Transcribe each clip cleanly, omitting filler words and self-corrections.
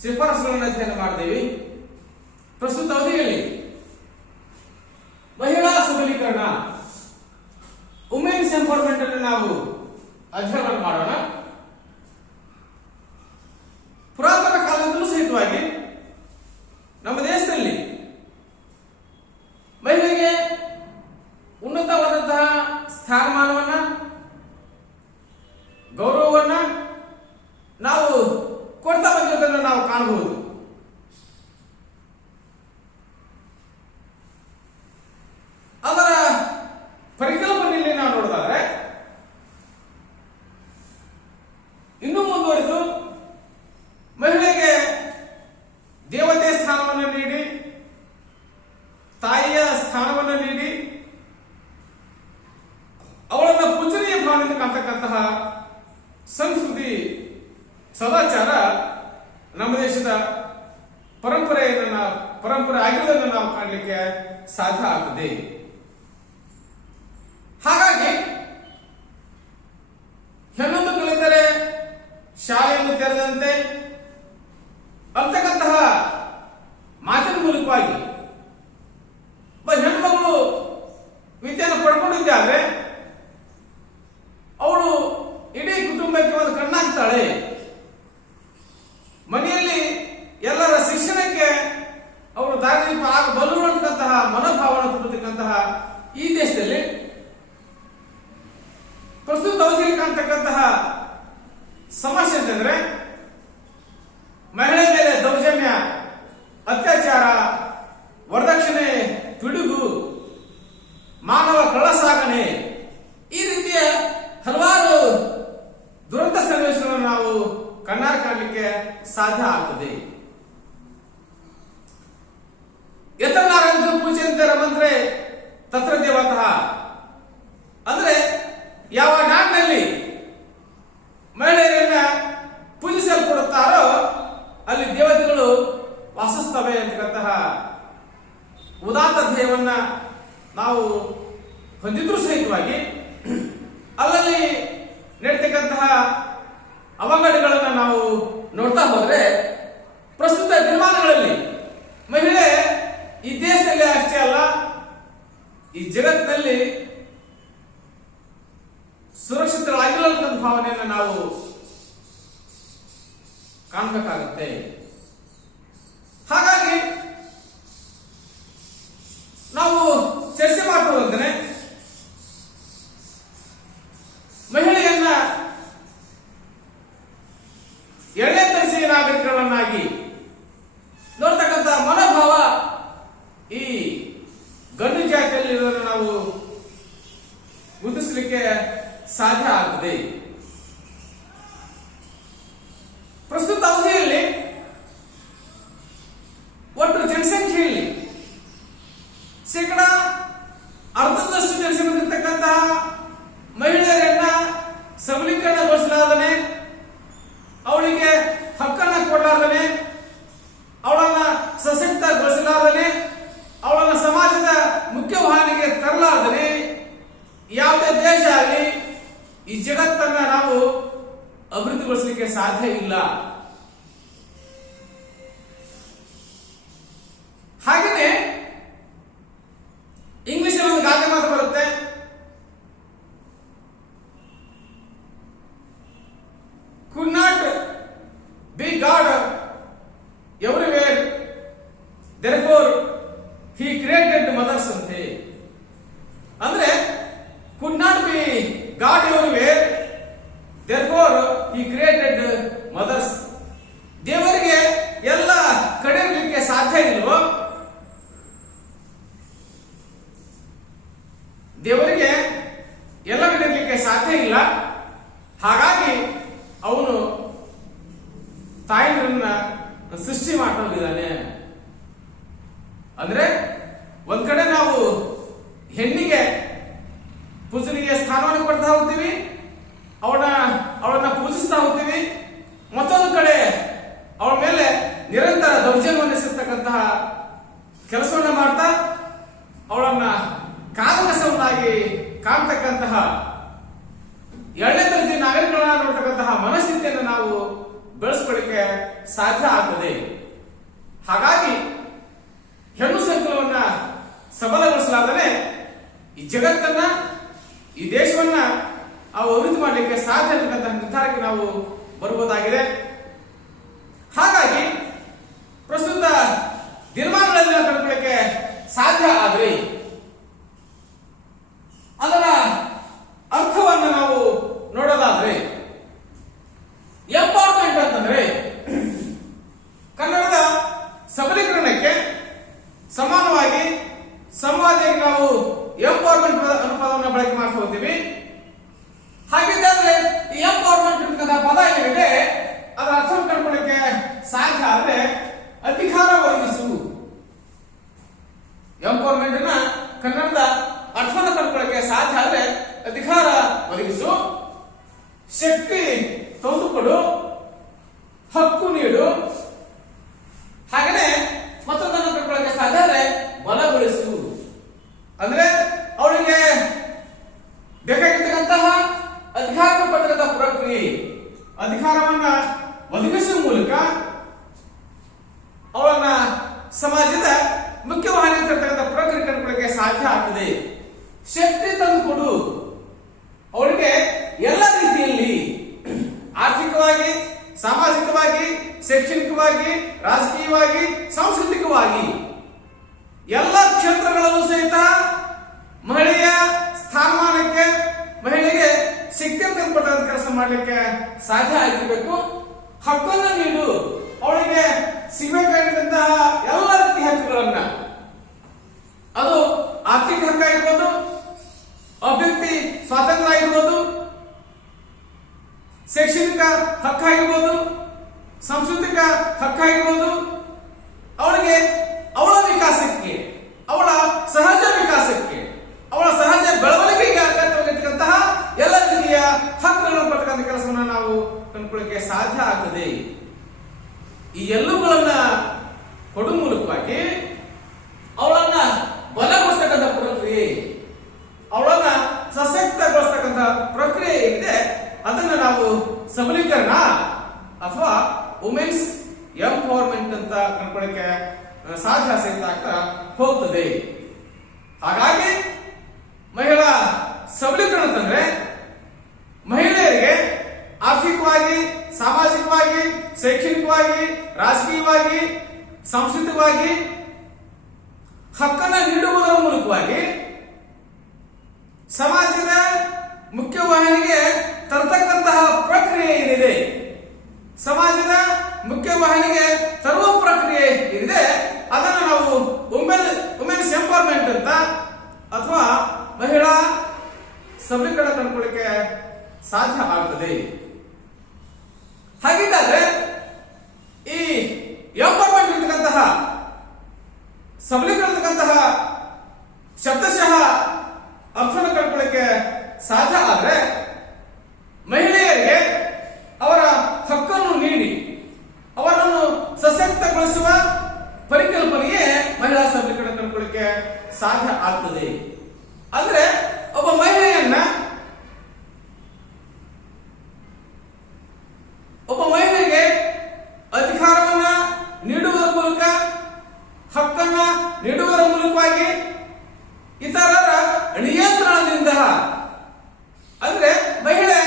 ಶಿಫಾರಸುಗಳನ್ನು ಅಧ್ಯಯನ ಮಾಡಿದೀವಿ. ಪ್ರಸ್ತುತ ಅವಧಿಯಲ್ಲಿ ಮಹಿಳಾ ಸಬಲೀಕರಣ, ವುಮೆನ್ಸ್ ಎಂಪವರ್ಮೆಂಟ್ ಅನ್ನು ನಾವು ಅಧ್ಯಯನ ಮಾಡೋಣ. ಪುರಾತನ ಕಾಲದಿಂದಲೂ ಸಹಿತವಾಗಿ ನಮ್ಮ ದೇಶದಲ್ಲಿ ಮಹಿಳೆಗೆ ಉನ್ನತವಾದಂತಹ ಸ್ಥಾನಮಾನವನ್ನ, ಗೌರವವನ್ನ ನಾವು ಕೊಡ್ತಾ ಬಂದಿರುವುದನ್ನು ನಾವು ಕಾಣಬಹುದು. ಅದರ ಪರಿಕಲ್ಪನೆಯಲ್ಲಿ ನಾವು ನೋಡೋದಾದ್ರೆ ಇನ್ನೂ ಮುಂದುವರೆದು ಮಹಿಳೆಗೆ ದೇವತೆ ಸ್ಥಾನವನ್ನು ನೀಡಿ, ತಾಯಿಯ ಸ್ಥಾನವನ್ನು ನೀಡಿ, ಅವಳನ್ನ ಪೂಜನೀಯ ಭಾವನೆಯಿಂದ ಕಾಣ್ತಕ್ಕಂತಹ ಸಂಸ್ಕೃತಿ, ಸದಾಚಾರ ನಮ್ಮ ದೇಶದ ಪರಂಪರೆ ಆಗಿರುವುದನ್ನು ನಾವು ಕಾಣಲಿಕ್ಕೆ ಸಾಧ್ಯ ಆಗ್ತದೆ. ಹಾಗಾಗಿ ಹೆಣ್ಣೊಂದು ಕಲಿತರೆ ಶಾಲೆಯನ್ನು ತೆರೆದಂತೆ ಅಂತಕ್ಕಂತಹ ಮಾತಿನ ಮೂಲಕವಾಗಿ ಹೆಣ್ಮಗಳು ವಿದ್ಯೆಯನ್ನು ಪಡ್ಕೊಂಡಿದ್ದೆ ಆದ್ರೆ ಅವಳು ಇಡೀ ಕುಟುಂಬಕ್ಕೆ ಒಂದು ಕಣ್ಣಾಗ್ತಾಳೆ. ಮನೆಯಲ್ಲಿ ಎಲ್ಲರ ಶಿಕ್ಷಣಕ್ಕೆ ಅವರು ದಾರಿದೀಪ ಆಗಬಲ್ಲರು ಅಂತಕ್ಕಂತಹ ಮನೋಭಾವನೆ ತುಂಬತಕ್ಕಂತಹ ಈ ದೇಶದಲ್ಲಿ ಪ್ರಸ್ತುತ ಅವಧಿಯಲ್ಲಿ ಕಾಣ್ತಕ್ಕಂತಹ ಸಮಸ್ಯೆ ಅಂತಂದ್ರೆ ಮಹಿಳೆ ಮೇಲೆ ದೌರ್ಜನ್ಯ, ಅತ್ಯಾಚಾರ, ವರದಕ್ಷಿಣೆ, ಪಿಡುಗು, ಮಾನವ ಕಳ್ಳಸಾಗಣೆ, ಈ ರೀತಿಯ ಹಲವಾರು ದುರಂತ ಸನ್ನಿವೇಶಗಳನ್ನು ನಾವು ಕಣ್ಣಾರೆ ಕಾಣಲಿಕ್ಕೆ ಸಾಧ್ಯ ಆಗ್ತದೆ. ಯತನಾರಂತ ಪೂಜೆಯಂತೆ ರಮಂತ್ರೆ ತತ್ರ ದೇವತಃ ಅಂದ್ರೆ ಯಾವ ನಾಡಿನಲ್ಲಿ ಮಹಿಳೆಯರನ್ನ ಪೂಜಿಸಲ್ಪಡುತ್ತಾರೋ ಅಲ್ಲಿ ದೇವತೆಗಳು ವಾಸಿಸ್ತವೆ ಅಂತಕ್ಕಂತಹ ಉದಾತ್ತ ಧ್ಯೇಯವನ್ನ ನಾವು ಹೊಂದಿದ್ರೂ ಸಹಿತವಾಗಿ ಅಲ್ಲಲ್ಲಿ ನಡೀತಕ್ಕಂತಹ ಅವಘಡಗಳನ್ನು ನಾವು ನೋಡ್ತಾ ಹೋದ್ರೆ ಪ್ರಸ್ತುತ ದಿನಮಾನಗಳಲ್ಲಿ ಮಹಿಳೆ ಈ ದೇಶದಲ್ಲಿ ಅಷ್ಟೇ ಅಲ್ಲ, ಈ ಜಗತ್ತಿನಲ್ಲಿ ಸುರಕ್ಷಿತರಾಗಿಲ್ಲ ಭಾವನೆಯನ್ನು ನಾವು ಕಾಣಬೇಕಾಗುತ್ತೆ. ಹಾಗಾಗಿ ನಾವು ಚರ್ಚೆ ಮಾಡ್ಕೊಳ್ಳೋದಂದ್ರೆ ಮಹಿಳೆಯನ್ನ ಎರಡನೇ ದರ್ಜೆಯ ನಾಗರಿಕರನ್ನಾಗಿ ನೋಡ್ತಕ್ಕಂಥ ಮನೋಭಾವ ಈ ಗಂಡು ಜಾತಿಯಲ್ಲಿ ಇರೋದನ್ನು ನಾವು ಗುರುತಿಸಲಿಕ್ಕೆ ಸಾಧ್ಯ ಆಗ್ತದೆ. ಪ್ರಸ್ತುತ ಅವಧಿಯಲ್ಲಿ ಒಟ್ಟು ಜನಸಂಖ್ಯೆಯಲ್ಲಿ ಶೇಕಡ ಅರ್ಧದಷ್ಟು ಜನಸಂಖ್ಯೆಯಲ್ಲಿರ್ತಕ್ಕಂತಹ ಮಹಿಳೆಯರನ್ನ ಸಬಲೀಕರಣಗೊಳಿಸಲಾರದೆ, ಅವಳಿಗೆ ಹಕ್ಕನ್ನ ಕೊಡಲಾರದೆ, ಅವಳನ್ನ ಸಶಕ್ತಗೊಳಿಸಲಾರದೆ, ಅವಳನ್ನ ಸಮಾಜದ ಮುಖ್ಯವಾಹಿನಿಗೆ ತರಲಾರದೆ ಯಾವುದೇ ದೇಶ ಆಗಲಿ ಈ ಜಗತ್ತನ್ನ ನಾವು ಅಭಿವೃದ್ಧಿಗೊಳಿಸಲಿಕ್ಕೆ ಸಾಧ್ಯ ಇಲ್ಲ. ಹಾಗೆಯೇ ಇಂಗ್ಲಿಷ್ ಒಂದು ಗಾದೆ ಮಾತು ಬರುತ್ತೆ, could not be God everywhere, therefore he created mothers ಅಂತೆ. ಅಂದ್ರೆ could not be God everywhere, therefore he created mothers. ದೇವರಿಗೆ ಎಲ್ಲ ಕಡೆ ಇರಲಿಕ್ಕೆ ಸಾಧ್ಯ ಇಲ್ವೋ, ದೇವರಿಗೆ ಎಲ್ಲ ಕಡೆ ಇರಲಿಕ್ಕೆ ಸಾಧ್ಯ ಇಲ್ಲ. ಹಾಗಾಗಿ ಅವನು ತಾಯಿಯರನ್ನ ಸೃಷ್ಟಿ ಮಾಡ್ಕೊಂಡಿದ್ದಾನೆ. ಅಂದ್ರೆ ಒಂದ್ ಕಡೆ ನಾವು ಹೆಣ್ಣಿಗೆ ಪೂಜನೀಯ ಸ್ಥಾನವನ್ನು ಕೊಡ್ತಾ ಹೋಗ್ತೀವಿ, ಅವಳನ್ನ ಪೂಜಿಸ್ತಾ ಹೋಗ್ತೀವಿ. ಮತ್ತೊಂದು ಕಡೆ ಅವಳ ಮೇಲೆ ನಿರಂತರ ದೌರ್ಜನ್ಯವನ್ನು ಎಸೆತಕ್ಕಂತಹ ಕೆಲಸವನ್ನ ಮಾಡ್ತಾ ಅವಳನ್ನ ಕಾಲಕಸವನ್ನಾಗಿ ಕಾಣ್ತಕ್ಕಂತಹ ಎರಡನೇ ದರ್ಜೆ ನಾಗರಿಕರನ್ನ ನೋಡ್ತಕ್ಕಂತಹ ಮನಸ್ಥಿತಿಯನ್ನು ನಾವು ಬೆಳೆಸ್ಕೊಳ್ಳಿಕ್ಕೆ ಸಾಧ್ಯ ಆಗ್ತದೆ. ಹಾಗಾಗಿ ಹೆಣ್ಣು ಸಂಕುಲವನ್ನ ಸಬಲಗೊಳಿಸಲಾದರೆ ಈ ಜಗತ್ತನ್ನ, ಈ ದೇಶವನ್ನ ಅಭಿವೃದ್ಧಿ ಮಾಡಲಿಕ್ಕೆ ಸಾಧ್ಯ ಅಂತಕ್ಕಂಥ ನಿರ್ಧಾರಕ್ಕೆ ನಾವು ಬರಬಹುದಾಗಿದೆ. ಹಾಗಾಗಿ ಪ್ರಸ್ತುತ ದಿನಮಾನಗಳಲ್ಲಿ ನಾವು ಕಂಡುಕೊಳ್ಳಿಕ್ಕೆ ಸಾಧ್ಯ ಆದರೆ ಅದರ ಅರ್ಥವನ್ನು ನಾವು ನೋಡೋದಾದ್ರೆ, ಎಂಪವರ್ಮೆಂಟ್ ಅಂತಂದ್ರೆ ಕನ್ನಡದ ಸಬಲೀಕರಣಕ್ಕೆ ಸಮಾನವಾಗಿ ಸಮವಾದಿಯಾಗಿ ನಾವು ಎಂಪವರ್ಮೆಂಟ್ ಅನ್ನೋ ಪದವನ್ನು ಬಳಕೆ ಮಾಡ್ತಾ ಹೋಗ್ತೀವಿ. ಹಾಗಿದ್ದರೆ ಈ ಎಂಪವರ್ಮೆಂಟ್ ಅಂತಕ್ಕಂಥ ಪದ ಏನಿದೆ ಅದರ ಅರ್ಥವನ್ನು ಕಂಡುಕೊಳ್ಳಿಕ್ಕೆ ಸಾಧ್ಯ ಆದ್ರೆ ಅಧಿಕಾರ ಒದಗಿಸು. ಎಂಪವರ್ಮೆಂಟ್ ನ ಕನ್ನಡದ ಅರ್ಥವನ್ನು ಕಂಡುಕೊಳ್ಳಿಕ್ಕೆ ಸಾಧ್ಯ ಆದ್ರೆ ಅಧಿಕಾರ ಒದಗಿಸು, ಶಕ್ತಿ ತಂದುಕೊಡು, ಹಕ್ಕು ನೀಡು, ಹಾಗೇನೆ ಮತ್ತೊಂದನ್ನು ಕಂಡುಕೊಳ್ಳಿಕ್ಕೆ ಸಾಧ್ಯ ಆದ್ರೆ ಬಲಗೊಳಿಸು. ಅಂದ್ರೆ ಅವಳಿಗೆ ಬೇಕಾಗಿರ್ತಕ್ಕಂತಹ ಅಧಿಕಾರ ಪಡೆದ ಪ್ರಕ್ರಿಯೆ, ಅಧಿಕಾರವನ್ನ ಒದಗಿಸುವ ಮೂಲಕ ಅವಳನ್ನ ಸಮಾಜದ ಮುಖ್ಯವಾಗಿರ್ತಕ್ಕಂಥ ಪ್ರಕ್ರಿಯೆ ಕಂಡುಕೊಳ್ಳಿಕ್ಕೆ ಸಾಧ್ಯ ಆಗ್ತದೆ. ಶಕ್ತಿ ತಂದುಕೊಡು, ಅವಳಿಗೆ ಎಲ್ಲ ರೀತಿಯಲ್ಲಿ ಆರ್ಥಿಕವಾಗಿ, ಸಾಮಾಜಿಕವಾಗಿ, ಶೈಕ್ಷಣಿಕವಾಗಿ, ರಾಜಕೀಯವಾಗಿ, ಸಾಂಸ್ಕೃತಿಕವಾಗಿ ಎಲ್ಲ ಕ್ಷೇತ್ರಗಳಲ್ಲೂ ಸಹಿತ ಮಹಿಳೆಯ ಸ್ಥಾನಮಾನಕ್ಕೆ, ಮಹಿಳೆಗೆ ಶಕ್ತಿಯನ್ನು ತಂದುಕೊಟ್ಟಂತ ಕೆಲಸ ಮಾಡಲಿಕ್ಕೆ ಸಾಧ್ಯ ಆಗಿರಬೇಕು. ಹಕ್ಕನ್ನು ನೀಡು, ಅವಳಿಗೆ ಸಿಗಬೇಕಾಗಿದ್ದಂತಹ ಎಲ್ಲ ರೀತಿಯ ಹಕ್ಕುಗಳನ್ನ, ಅದು ಆರ್ಥಿಕ ಹಕ್ಕಾಗಿರ್ಬೋದು, ಅಭಿವ್ಯಕ್ತಿ ಸ್ವಾತಂತ್ರ್ಯ ಆಗಿರ್ಬೋದು, ಶೈಕ್ಷಣಿಕ ಹಕ್ಕಾಗಿರ್ಬೋದು, ಸಾಂಸ್ಕೃತಿಕ ಹಕ್ಕಾಗಿರ್ಬೋದು, ಅವಳಿಗೆ ಅವಳ ವಿಕಾಸಕ್ಕೆ, ಅವಳ ಸಹಜ ವಿಕಾಸಕ್ಕೆ, ಅವಳ ಸಹಜ ಬೆಳವಣಿಗೆಗೆ ಅಗತ್ಯವಾಗಿರ್ತಕ್ಕಂತಹ ಎಲ್ಲ ರೀತಿಯ ಹಕ್ಕುಗಳನ್ನು ಪಡ್ತಕ್ಕಂಥ ಕೆಲಸವನ್ನ ನಾವು ಕಂಡುಕೊಳ್ಳಿಕ್ಕೆ ಸಾಧ್ಯ ಆಗ್ತದೆ. ಈ ಎಲ್ಲವುಗಳನ್ನ ಕೊಡುವ ಮೂಲಕವಾಗಿ ಅವಳನ್ನ ಬಲಗೊಳಿಸ್ತಕ್ಕಂಥ ಪ್ರಕ್ರಿಯೆ, ಅವಳನ್ನ ಸಶಕ್ತಗೊಳಿಸ್ತಕ್ಕಂಥ ಪ್ರಕ್ರಿಯೆ ಏನಿದೆ ಅದನ್ನ ನಾವು ಸಬಲೀಕರಣ ಅಥವಾ ವುಮೆನ್ಸ್ ಎಂಪವರ್ಮೆಂಟ್ ಅಂತ ಕಂಡುಕೊಳ್ಳಿಕ್ಕೆ ಸಾಧ್ಯ ಸಹಿತ ಆಗ್ತಾ ಹೋಗ್ತದೆ. ಹಾಗಾಗಿ ಮಹಿಳಾ ಸಬಲೀಕರಣ ಅಂತಂದ್ರೆ ಮಹಿಳೆಯರಿಗೆ ಆರ್ಥಿಕವಾಗಿ, ಸಾಮಾಜಿಕವಾಗಿ, ಶೈಕ್ಷಣಿಕವಾಗಿ, ರಾಜಕೀಯವಾಗಿ, ಸಾಂಸ್ಕೃತಿಕವಾಗಿ ಹಕ್ಕನ್ನ ನೀಡುವುದರ ಮೂಲಕವಾಗಿ ಸಮಾಜದ ಮುಖ್ಯವಾಹಿನಿಗೆ ತರತಕ್ಕಂತಹ ಪ್ರಕ್ರಿಯೆ ಏನಿದೆ, ಸಮಾಜದ ಮುಖ್ಯವಾಹಿನಿಗೆ ತರುವ ಪ್ರಕ್ರಿಯೆ ಏನಿದೆ ಅದನ್ನು ನಾವು ವುಮೆನ್ಸ್ ಎಂಪವರ್ಮೆಂಟ್ ಅಂತ ಅಥವಾ ಮಹಿಳಾ ಸಬಲೀಕರಣ ಕಂಡುಕೊಳ್ಳಿಕ್ಕೆ ಸಾಧ್ಯ ಆಗ್ತದೆ. ಹಾಗಿದ್ದಾದ್ರೆ ಈ ಎಂಪವರ್ಮೆಂಟ್ ಇರ್ತಕ್ಕಂತಹ, ಸಬಲೀಕರಣ ಇರ್ತಕ್ಕಂತಹ ಶಬ್ದಶಃ ಅರ್ಥವನ್ನು ಕಂಡುಕೊಳ್ಳಿಕ್ಕೆ ಸಾಧ್ಯ ಆದ್ರೆ ಮಹಿಳೆಯರಿಗೆ ಅವರ ಹಕ್ಕನ್ನು ನೀಡಿ ಅವರನ್ನು ಸಶಕ್ತಗೊಳಿಸುವ ಪರಿಕಲ್ಪನೆಯೇ ಮಹಿಳಾ ಸಬಲೀಕರಣ ಕಂಡುಕೊಳ್ಳಿಕ್ಕೆ ಸಾಧ್ಯ ಆಗ್ತದೆ. ಅಂದ್ರೆ ಒಬ್ಬ ಮಹಿಳೆಯನ್ನ, ಒಬ್ಬ ಮಹಿಳೆಗೆ ಅಧಿಕಾರವನ್ನ ನೀಡುವುದರ ಮೂಲಕ, ಹಕ್ಕನ್ನ ನೀಡುವುದರ ಮೂಲಕವಾಗಿ ಇತರರ ನಿಯಂತ್ರಣದಿಂದ, ಅಂದ್ರೆ ಮಹಿಳೆ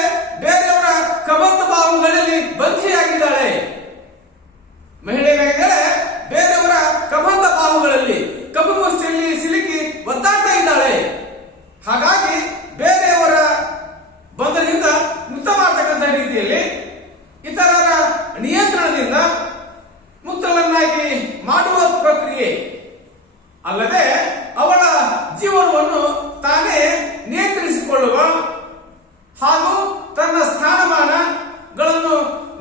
ಬೇರೆಯವರ ಕಬಂಧ ಭಾವಗಳಲ್ಲಿ ಬಂಧಿಯಾಗಿದ್ದಾಳೆ, ಮಹಿಳೆಯಾಗಿದ್ದಾಳೆ ಬೇರೆಯವರ ಕಬಂಧ ಭಾವಗಳಲ್ಲಿ, ಕಪಿಮುಷ್ಟಿಯಲ್ಲಿ ಸಿಲುಕಿ ಒದ್ದಾಡ್ತಾ ಇದ್ದಾಳೆ. ಹಾಗಾಗಿ ಬೇರೆಯವರ ಬಂಧನದಿಂದ ಮುಕ್ತ ಮಾಡತಕ್ಕಂಥ ರೀತಿಯಲ್ಲಿ ಇತರರ ನಿಯಂತ್ರಣದಿಂದ ಮುಕ್ತಳನ್ನಾಗಿ ಮಾಡುವ ಪ್ರಕ್ರಿಯೆ ಅಲ್ಲದೆ ಅವಳ ಜೀವನವನ್ನು ತಾನೇ ನಿಯಂತ್ರಿಸಿಕೊಳ್ಳುವ ಹಾಗೂ ತನ್ನ ಸ್ಥಾನಮಾನಗಳನ್ನು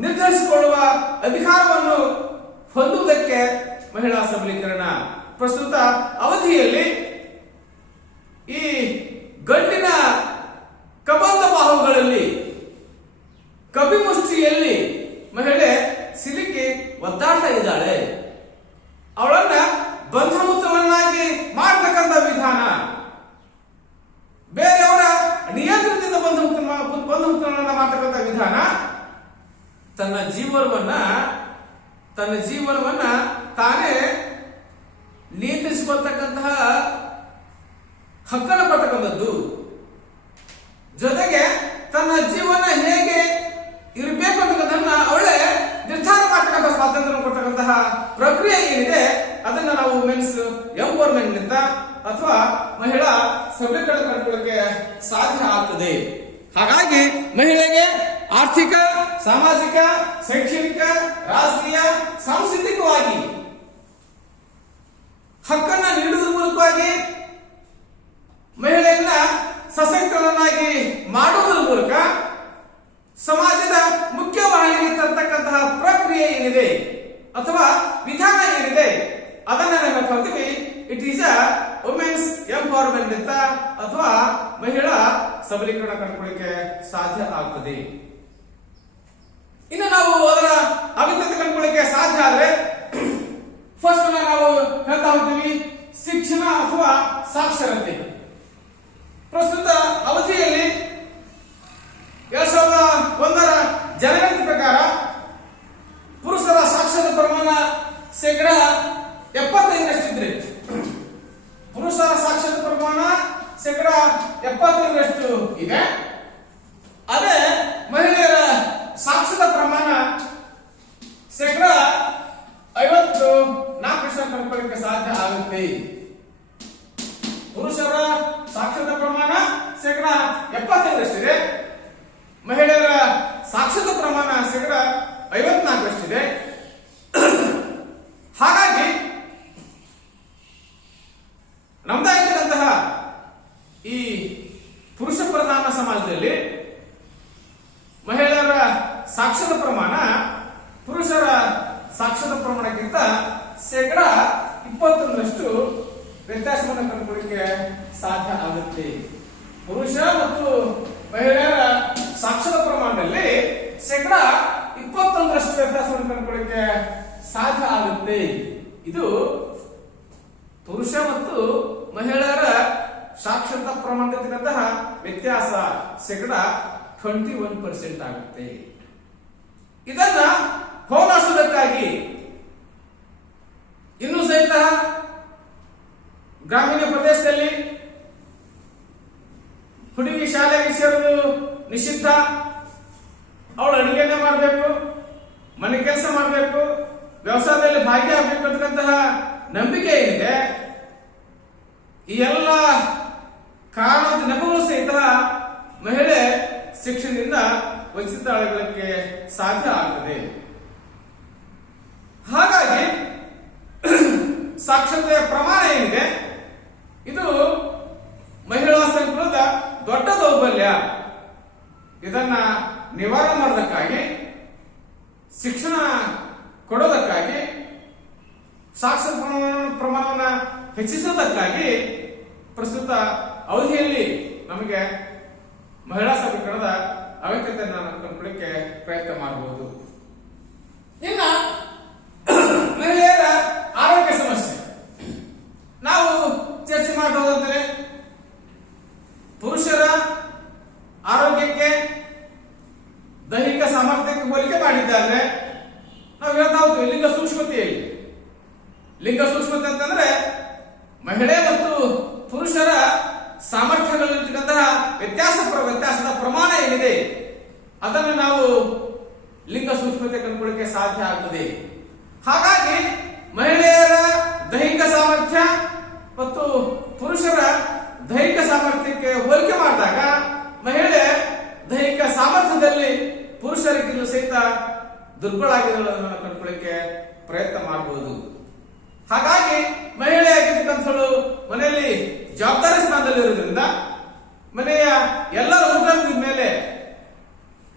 ನಿರ್ಧರಿಸಿಕೊಳ್ಳುವ ಅಧಿಕಾರವನ್ನು ಹೊಂದುವುದಕ್ಕೆ ಮಹಿಳಾ ಸಬಲೀಕರಣ. ಪ್ರಸ್ತುತ ಅವಧಿಯಲ್ಲಿ ಈ ಗಂಡಿನ ಕಬಂಧ ಬಾಹುಗಳಲ್ಲಿ, ಕಪಿಮುಷ್ಟಿಯಲ್ಲಿ ಮಹಿಳೆ ಸಿಲುಕಿ ಒದ್ದಾಡ್ತಾ ಇದ್ದಾಳೆ. ಅವಳನ್ನ ಬಂಧಮುಕ್ತವನ್ನಾಗಿ ಮಾಡತಕ್ಕಂಥ ವಿಧಾನ, ಬೇರೆಯವರ ನಿಯಂತ್ರಣದಿಂದ ಬಂಧಮುಕ್ತವನ್ನ ಮಾಡತಕ್ಕಂಥ ವಿಧಾನ ತನ್ನ ಜೀವನವನ್ನ ತಾನೇ ನಿಯಂತ್ರಿಸಿಕೊಳ್ತಕ್ಕಂತಹ ಹಕ್ಕನ್ನು ಕೊಟ್ಟಕ್ಕಂಥದ್ದು, ಜೊತೆಗೆ ತನ್ನ ಜೀವನ ಹೇಗೆ ಇರಬೇಕು ಅನ್ನೋದನ್ನ ಅವಳೇ ನಿರ್ಧಾರ ಮಾಡ್ತಕ್ಕಂಥ ಸ್ವಾತಂತ್ರ್ಯ ಕೊಡ್ತಕ್ಕಂತಹ ಪ್ರಕ್ರಿಯೆ ಏನಿದೆ ಅದನ್ನ ನಾವು ವುಮೆನ್ಸ್ ಎಂಪವರ್ಮೆಂಟ್ ನಿಂದ ಅಥವಾ ಮಹಿಳಾ ಸಬಲೀಕರಣ ಕಂಡುಕೊಳ್ಳಕ್ಕೆ ಸಾಧ್ಯ ಆಗ್ತದೆ. ಹಾಗಾಗಿ ಮಹಿಳೆಗೆ ಆರ್ಥಿಕ, ಸಾಮಾಜಿಕ, ಶೈಕ್ಷಣಿಕ, ರಾಜಕೀಯ, ಸಾಂಸ್ಕೃತಿಕವಾಗಿ ಹಕ್ಕನ್ನ ನೀಡುವುದರ ಮೂಲಕವಾಗಿ ಮಹಿಳೆಯನ್ನ ಸಶಕ್ತರನ್ನಾಗಿ ಮಾಡುವುದರ ಮೂಲಕ ಸಮಾಜದ ಮುಖ್ಯವಾಹಿನಿಗೆ ತರ್ತಕ್ಕಂತಹ ಪ್ರಕ್ರಿಯೆ ಏನಿದೆ ಅಥವಾ ವಿಧಾನ ಏನಿದೆ ಅದನ್ನ ನಾವು ಹೇಳ್ತೀವಿ it is a women's empowerment ಅಂತ ಅಥವಾ ಮಹಿಳಾ ಸಬಲೀಕರಣ ಕಂಡುಕೊಳ್ಳಿಕ್ಕೆ ಸಾಧ್ಯ ಆಗ್ತದೆ. ಇನ್ನು ನಾವು ಅದರ ಅಗತ್ಯತೆ ಕಂಡುಕೊಳ್ಳಿಕ್ಕೆ ಸಾಧ್ಯ ಆದ್ರೆ ಫಸ್ಟ್ ನಾವು ಹೇಳ್ತಾ ಹೋಗ್ತೀವಿ ಶಿಕ್ಷಣ ಅಥವಾ ಸಾಕ್ಷರತೆ. ಪ್ರಸ್ತುತ ಅವಧಿಯಲ್ಲಿ 2001ರ ಜನಗಣತಿ ಪ್ರಕಾರ ಪುರುಷರ ಸಾಕ್ಷರತಾ ಪ್ರಮಾಣ 75%. ಪುರುಷರ ಸಾಕ್ಷರತಾ ಪ್ರಮಾಣ 75% ಇದೆ. ಅದೇ ಮಹಿಳೆಯರ ಸಾಕ್ಷರತಾ ಪ್ರಮಾಣ 54% ಕಂಡುಕೊಳ್ಳಿಕ್ಕೆ ಸಾಧ್ಯ ಆಗುತ್ತೆ. ಪುರುಷರ ಸಾಕ್ಷರತಾ ಪ್ರಮಾಣ 75% ಇದೆ, ಮಹಿಳೆಯರ ಸಾಕ್ಷರತಾ ಪ್ರಮಾಣ 54% ಇದೆ. ಹಾಗಾಗಿ ನಮ್ದಾಗಿದ್ದಂತಹ ಈ ಪುರುಷ ಪ್ರಧಾನ ಸಮಾಜದಲ್ಲಿ ಮಹಿಳೆಯರ ಸಾಕ್ಷರತಾ ಪ್ರಮಾಣ ಪುರುಷರ ಸಾಕ್ಷರತಾ ಪ್ರಮಾಣಕ್ಕಿಂತ 21% ವ್ಯತ್ಯಾಸವನ್ನು ಕಂಡುಕೊಳ್ಳಿಕ್ಕೆ ಸಾಧ್ಯ ಆಗುತ್ತೆ. ಪುರುಷ ಮತ್ತು ಮಹಿಳೆಯರ ಸಾಕ್ಷರತಾ ಪ್ರಮಾಣದಲ್ಲಿ 21% ವ್ಯತ್ಯಾಸವನ್ನು ಕಂಡುಕೊಳ್ಳಿಕ್ಕೆ ಸಾಧ್ಯ ಆಗುತ್ತೆ. ಇದು ಪುರುಷ ಮತ್ತು ಮಹಿಳೆಯರ ಸಾಕ್ಷರತಾ ಪ್ರಮಾಣದಂತಹ ವ್ಯತ್ಯಾಸ 21% ಆಗುತ್ತೆ. ಇದನ್ನ ಹೋಲಿಸುವುದಕ್ಕಾಗಿ ಇನ್ನೂ ಸಹಿತ ಗ್ರಾಮೀಣ ಪ್ರದೇಶದಲ್ಲಿ ಹುಡುಗಿ ಶಾಲೆಗೆ ಸೇರುವುದು ನಿಷಿದ್ಧ, ಅವಳು ಅಡಿಗೆನೆ ಮಾಡಬೇಕು, ಮನೆ ಕೆಲಸ ಮಾಡಬೇಕು, ವ್ಯವಸಾಯದಲ್ಲಿ ಭಾಗಿಯಾಗಬೇಕು ಅಂತಕ್ಕಂತಹ ನಂಬಿಕೆ ಏನಿದೆ, ಈ ಎಲ್ಲ ಕಾರಣದ ನೆಪಗಳು ಸಹಿತ ಮಹಿಳೆ ಶಿಕ್ಷಣದಿಂದ ವಂಚಿತಳಾಗಲಿಕ್ಕೆ ಸಾಧ್ಯ ಆಗ್ತದೆ. ಹಾಗಾಗಿ ಸಾಕ್ಷರತೆಯ ಪ್ರಮಾಣ ಏನಿದೆ ಇದು ಮಹಿಳಾ ಸಂಕುಲದ ದೊಡ್ಡ ದೌರ್ಬಲ್ಯ. ಇದನ್ನ ನಿವಾರಣೆ ಮಾಡೋದಕ್ಕಾಗಿ, ಶಿಕ್ಷಣ ಕೊಡೋದಕ್ಕಾಗಿ, ಸಾಕ್ಷರತಾ ಪ್ರಮಾಣವನ್ನು ಹೆಚ್ಚಿಸೋದಕ್ಕಾಗಿ ಪ್ರಸ್ತುತ ಅವಧಿಯಲ್ಲಿ ನಮಗೆ ಮಹಿಳಾ ಸಬಲೀಕರಣದ ಅಗತ್ಯತೆಯನ್ನು ಕಂಡುಕೊಳ್ಳಿಕ್ಕೆ ಪ್ರಯತ್ನ ಮಾಡಬಹುದು. ಇನ್ನ ಮಹಿಳೆಯರ ಆರೋಗ್ಯ ಸಮಸ್ಯೆ ನಾವು ಚರ್ಚೆ ಮಾಡಬಹುದಂದ್ರೆ ಪುರುಷರ ಆರೋಗ್ಯಕ್ಕೆ ದೈಹಿಕ ಸಾಮರ್ಥ್ಯಕ್ಕೆ ಹೋಲಿಕೆ ಮಾಡಿದ್ದಾದ್ರೆ ನಾವು ಹೇಳ್ತಾ ಹೋಗ್ತೀವಿ ಲಿಂಗ ಸೂಕ್ಷ್ಮತೆಯಲ್ಲಿ. ಲಿಂಗ ಸೂಕ್ಷ್ಮತೆ ಅಂತಂದ್ರೆ ಮಹಿಳೆ ಮತ್ತು ಪುರುಷರ ಸಾಮರ್ಥ್ಯಗಳಲ್ಲಿರ್ತಕ್ಕಂತಹ ವ್ಯತ್ಯಾಸದ ಪ್ರಮಾಣ ಏನಿದೆ ಅದನ್ನು ನಾವು ಲಿಂಗ ಸೂಕ್ಷ್ಮತೆ ಕಂಡುಕೊಳ್ಳಿಕ್ಕೆ ಸಾಧ್ಯ ಆಗ್ತದೆ. ಹಾಗಾಗಿ ಮಹಿಳೆಯರ ದೈಹಿಕ ಸಾಮರ್ಥ್ಯ ಮತ್ತು ಪುರುಷರ ದೈಹಿಕ ಸಾಮರ್ಥ್ಯಕ್ಕೆ ಹೋಲಿಕೆ ಮಾಡಿದಾಗ ಮಹಿಳೆ ದೈಹಿಕ ಸಾಮರ್ಥ್ಯದಲ್ಲಿ ಪುರುಷರಿಗಿಂತ ಸಹಿತ ದುರ್ಬಲ ಆಗಿರುವುದನ್ನು ಕಂಡುಕೊಳ್ಳಿಕ್ಕೆ ಪ್ರಯತ್ನ ಮಾಡಬಹುದು. ಹಾಗಾಗಿ ಮಹಿಳೆಯಾಗಿರ್ತಕ್ಕಂಥವಳು ಮನೆಯಲ್ಲಿ ಜವಾಬ್ದಾರಿ ಸ್ಥಾನದಲ್ಲಿ ಇರೋದ್ರಿಂದ ಮನೆಯ ಎಲ್ಲರ ಊಟದ ಮೇಲೆ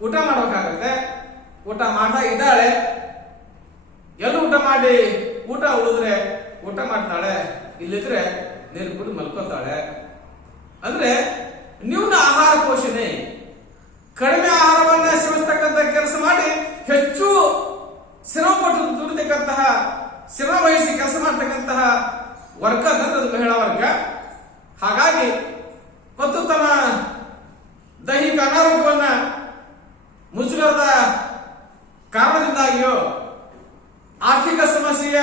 ಊಟ ಮಾಡಬೇಕಾಗತ್ತೆ. ಊಟ ಮಾಡ್ತಾ ಇದ್ದಾಳೆ, ಎಲ್ಲ ಊಟ ಮಾಡಿ ಊಟ ಉಳಿದ್ರೆ ಊಟ ಮಾಡ್ತಾಳೆ, ಇಲ್ಲಿದ್ರೆ ನೀರು ಕುಡಿದು ಮಲ್ಕೋತಾಳೆ. ಅಂದ್ರೆ ನ್ಯೂನ ಆಹಾರ ಪೋಷಣೆ, ಕಡಿಮೆ ಆಹಾರವನ್ನ ಸೇವಿಸ್ತಕ್ಕಂಥ ಕೆಲಸ ಮಾಡಿ ಹೆಚ್ಚು ಶ್ರಮ ಪಟ್ಟು ದುಡಿತಕ್ಕಂತಹ, ಶ್ರಮ ವಹಿಸಿ ಕೆಲಸ ಮಾಡ್ತಕ್ಕಂತಹ ವರ್ಗ ಅಂದ್ರೆ ಅದು ಮಹಿಳಾ ವರ್ಗ. ಹಾಗಾಗಿ ಮತ್ತು ತನ್ನ ದೈಹಿಕ ಅನಾರೋಗ್ಯವನ್ನ ಮುಚ್ಚಲಾರದ ಕಾರಣದಿಂದಾಗಿಯೋ ಆರ್ಥಿಕ ಸಮಸ್ಯೆಯ